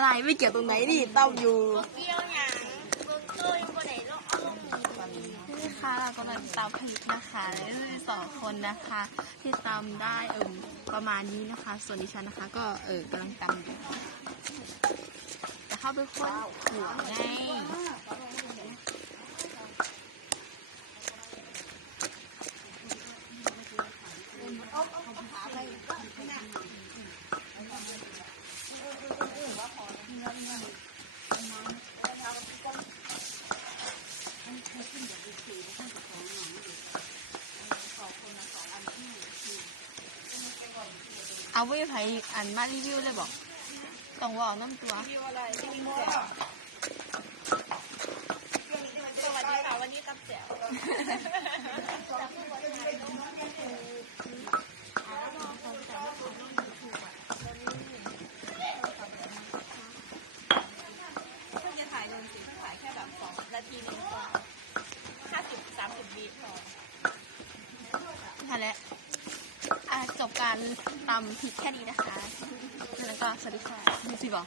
อะไรไม่เกี่ยวตรงไหนนี่เต้าอยู่เปรี้ยวหยังเบอร์เกอร์ยังบ่ได้ลงเอาลงนี่นี่นะคะเรากำลังตามผลิตนะคะและสองคนนะคะ ที่ตาได้เอิมประมาณนี้นะคะ ส่วนดิฉันนะคะ ก็เออกำลังตามอยู่จะเข้าไปค้นหัวไง เอาไว้ไผอันมารีวิวเลยบอกต้องว่าน้ำตัวสวัสดีค่ะวันนี้ตับแจ๋วเพิ่งจะถ่ายลงสิเพิ่งถ่ายแค่แบบสองนาทีหนึงพอห้าสิ ปีพอค่ะและจบการตำผิดแค่นี้นะคะ แล้วก็สวัสดีค่ะดูสิบอก